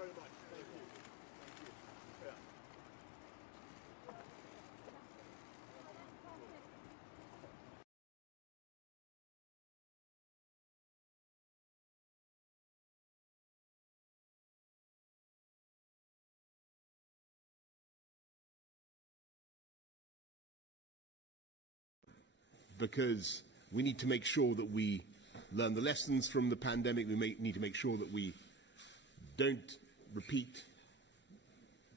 very much. Thank you. Thank you. Yeah. Because we need to make sure that we learn the lessons from the pandemic. We need to make sure that we don't repeat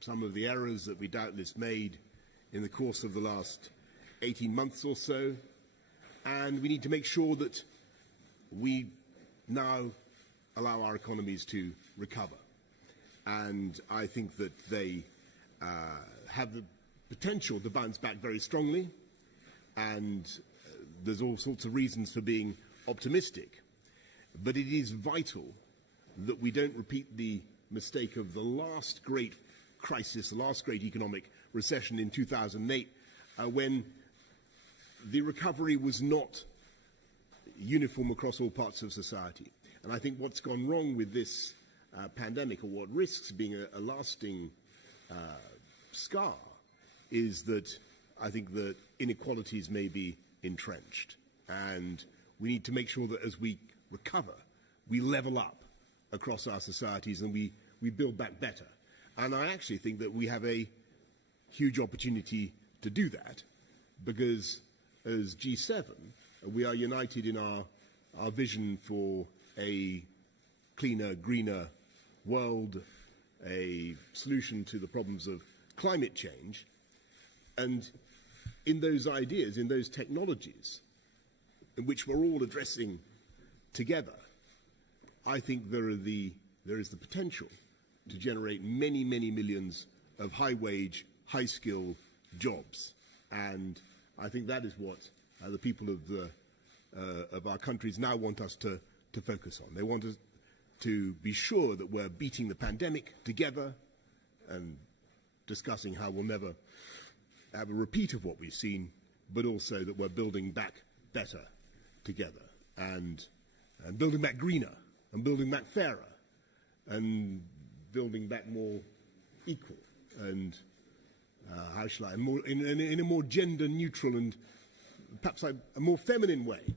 some of the errors that we doubtless made in the course of the last 18 months or so. And we need to make sure that we now allow our economies to recover. And I think that they have the potential to bounce back very strongly. And there's all sorts of reasons for being optimistic. But it is vital that we don't repeat the mistake of the last great crisis, the last great economic recession in 2008, when the recovery was not uniform across all parts of society. And I think what's gone wrong with this pandemic, or what risks being a lasting scar, is that I think that inequalities may be entrenched. And we need to make sure that as we recover, we level up across our societies and we build back better. And I actually think that we have a huge opportunity to do that, because as G7, we are united in our vision for a cleaner, greener world, a solution to the problems of climate change. And in those ideas, in those technologies, in which we're all addressing together, I think there is the potential to generate many, many millions of high-wage, high-skill jobs. And I think that is what the people of our countries now want us to focus on. They want us to be sure that we're beating the pandemic together and discussing how we'll never have a repeat of what we've seen, but also that we're building back better together, and building back greener, and building back fairer, and building back more equal, and how shall I, in a more gender neutral and perhaps a more feminine way.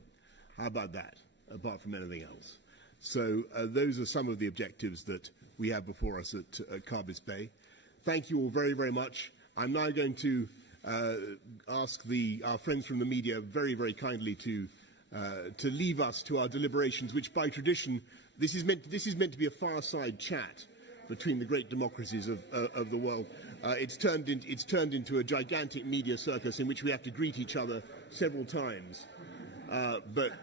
How about that, apart from anything else? So those are some of the objectives that we have before us at Carbis Bay. Thank you all very, very much. I'm now going to ask our friends from the media very, very kindly to leave us to our deliberations, which by tradition, this is meant to be a fireside chat between the great democracies of the world. It's turned into a gigantic media circus in which we have to greet each other several times. But